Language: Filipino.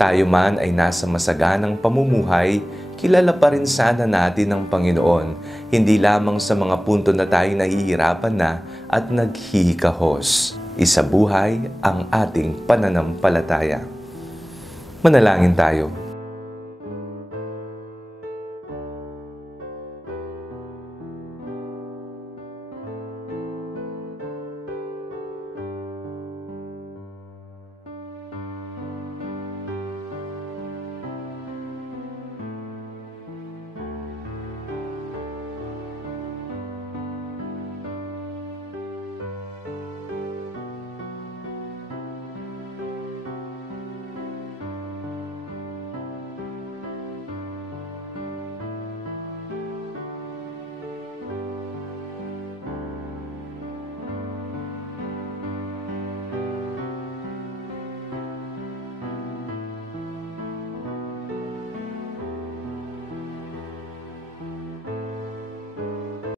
tayo man ay nasa masaganang pamumuhay, kilala pa rin sana natin ang Panginoon, hindi lamang sa mga punto na tayo nahihirapan na at naghihikahos. Isabuhay ang ating pananampalataya. Manalangin tayo.